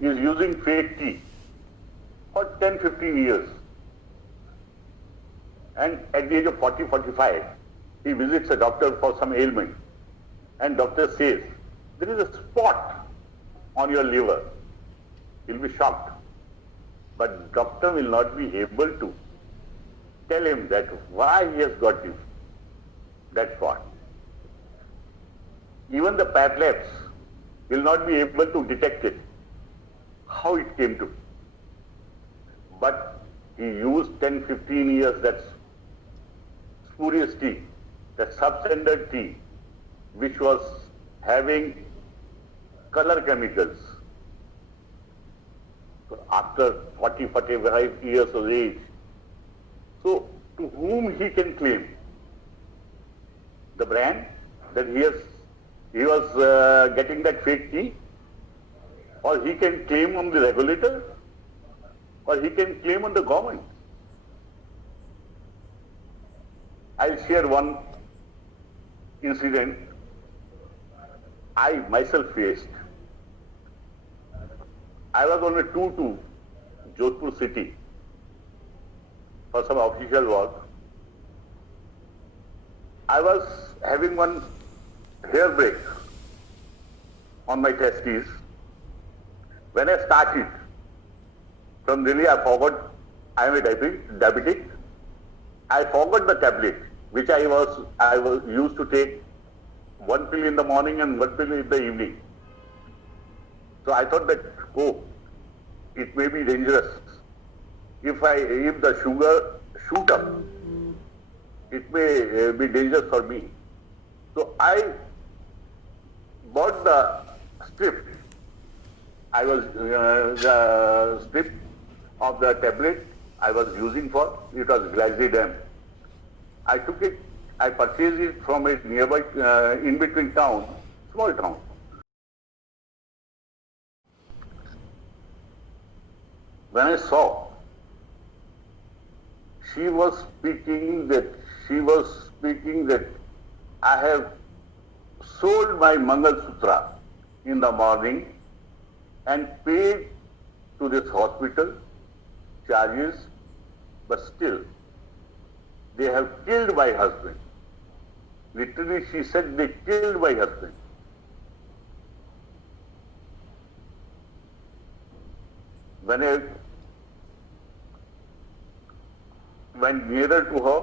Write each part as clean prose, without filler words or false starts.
is using fake tea for 10-15 years. And at the age of 40-45, he visits a doctor for some ailment. And doctor says, there is a spot on your liver. He'll be shocked. But doctor will not be able to tell him that why he has got that spot. Even the path labs will not be able to detect it, how it came to. But he used 10-15 years that spurious tea, that substandard tea, which was having color chemicals. So after 40-45 years of age, so to whom he can claim? The brand that he was getting that fake tea, or he can claim on the regulator, or he can claim on the government. I'll share one incident I myself faced. I was on a tour to Jodhpur city for some official work. I was having one hair break on my testes. When I started, from Delhi I forgot I am a diabetic. I forgot the tablet which I was used to take one pill in the morning and one pill in the evening. So I thought that, oh, it may be dangerous. If the sugar shoot up, it may be dangerous for me. So I bought the strip. The strip of the tablet I was using for, it was Glazidam. I took it, I purchased it from a nearby, in between town, small town. When I saw, she was speaking that I have sold my Mangal Sutra in the morning and paid to this hospital charges, but still they have killed my husband. Literally she said they killed my husband. When I went nearer to her,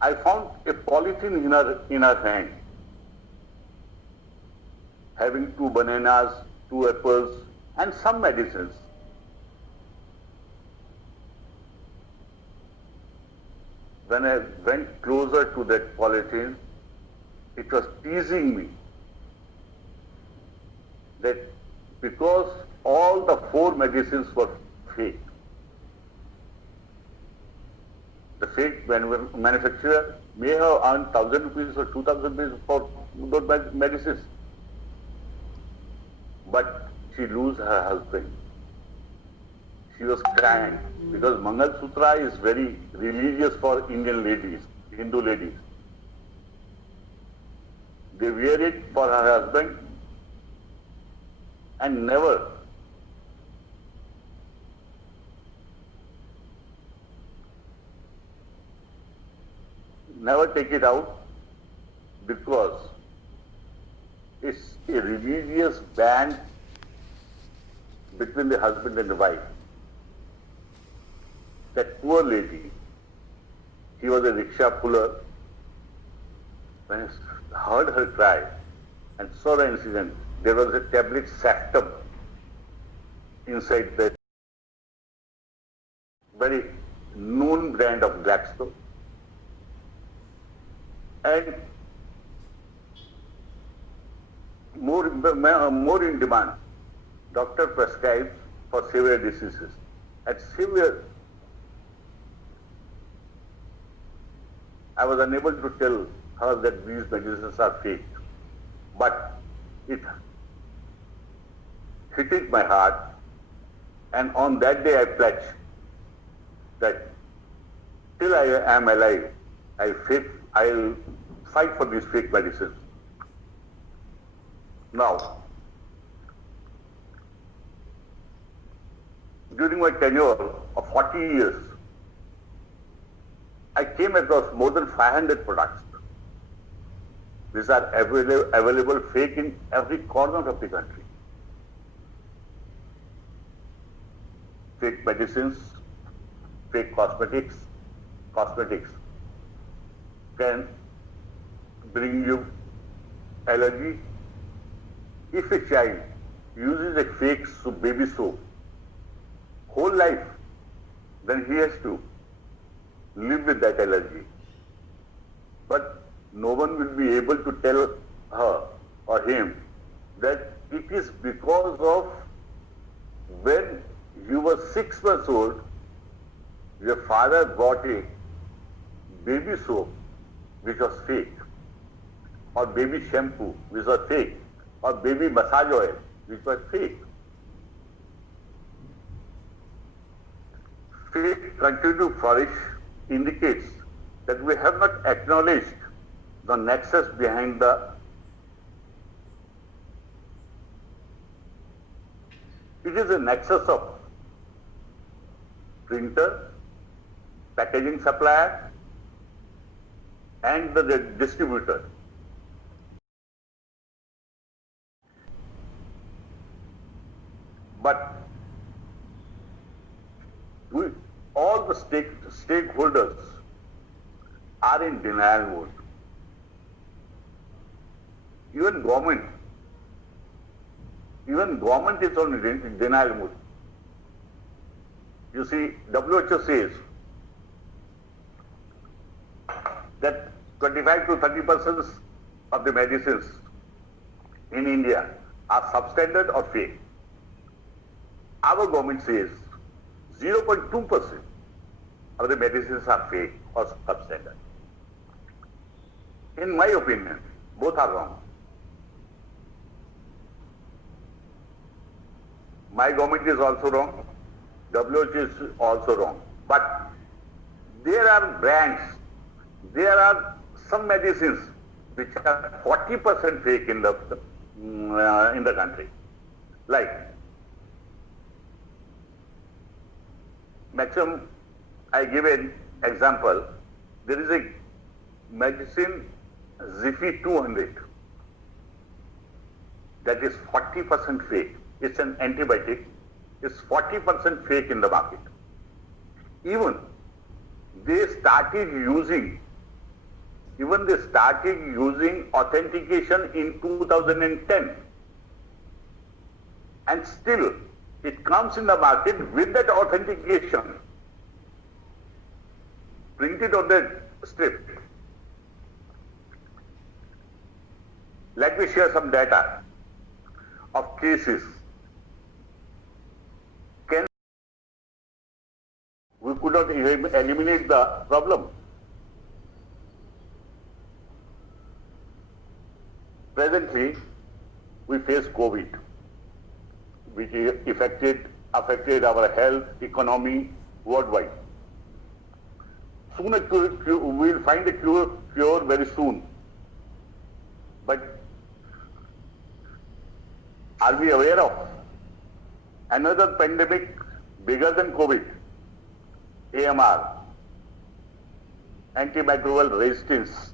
I found a polythene in her hand, having 2 bananas, 2 apples, and some medicines. When I went closer to that polythene, it was teasing me that because all the 4 medicines were fake, the fake manufacturer may have earned 1,000 rupees or 2,000 rupees for those medicines, but she lose her husband. She was crying because Mangal Sutra is very religious for Indian ladies, Hindu ladies. They wear it for her husband and never take it out because it's a religious band between the husband and the wife. That poor lady, she was a rickshaw puller. When I heard her cry and saw the incident, there was a tablet Sactum inside that very known brand of Glaxo. And more in demand, doctor prescribes for severe diseases. At severe, I was unable to tell her that these medicines are fake, but it hit my heart, and on that day I pledged that till I am alive, I'll fight for these fake medicines. Now, during my tenure of 40 years, I came across more than 500 products. These are available fake in every corner of the country. Fake medicines, fake cosmetics. Cosmetics can bring you allergy. If a child uses a fake baby soap whole life, then he has to live with that allergy. But no one will be able to tell her or him that it is because of when you were 6 months old, your father bought a baby soap which was fake, or baby shampoo which was fake, or baby massage oil which was fake. Fake continue to flourish indicates that we have not acknowledged the nexus behind the. It is a nexus of printer, packaging supplier, and the distributor. But all the stakeholders are in denial mode. Even government is on denial mode. You see, WHO says that 25 to 30% of the medicines in India are substandard or fake. Our government says 0.2% of the medicines are fake or substandard. In my opinion, both are wrong. My government is also wrong, WHO is also wrong. But there are brands, there are some medicines which are 40% fake in the country. Like maximum, I give an example. There is a medicine Zifi 200 that is 40% fake. It's an antibiotic. It's 40% fake in the market. Even they started using authentication in 2010, and still it comes in the market with that authentication printed on the strip. Let me share some data of cases. We could not eliminate the problem. Presently, we face COVID, which affected our health, economy worldwide. Soon we will find a cure very soon. But are we aware of another pandemic bigger than COVID? AMR, antimicrobial resistance,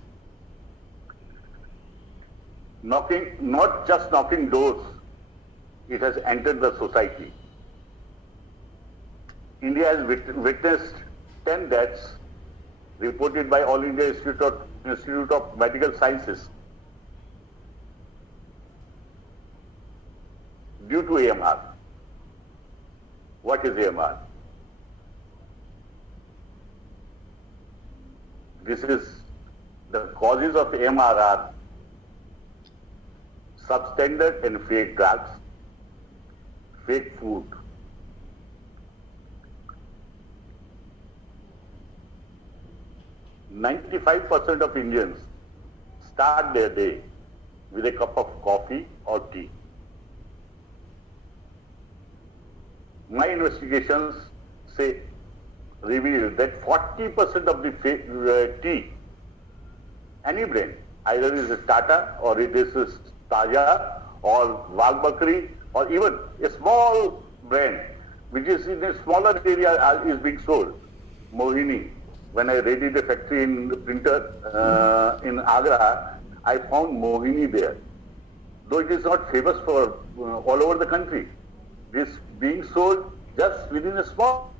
not just knocking doors, it has entered the society. India has witnessed 10 deaths reported by All India Institute of Medical Sciences due to AMR. What is AMR? This is the causes of AMR are substandard and fake drugs, fake food. %95 of Indians start their day with a cup of coffee or tea. My investigations reveal that 40% of the tea, any brand, either it is Tata or it is Taja or Wagh Bakri or even a small brand which is in a smaller area, is being sold. Mohini. When I raided a factory in the printer in Agra, I found Mohini there. Though it is not famous for all over the country, this being sold just within a small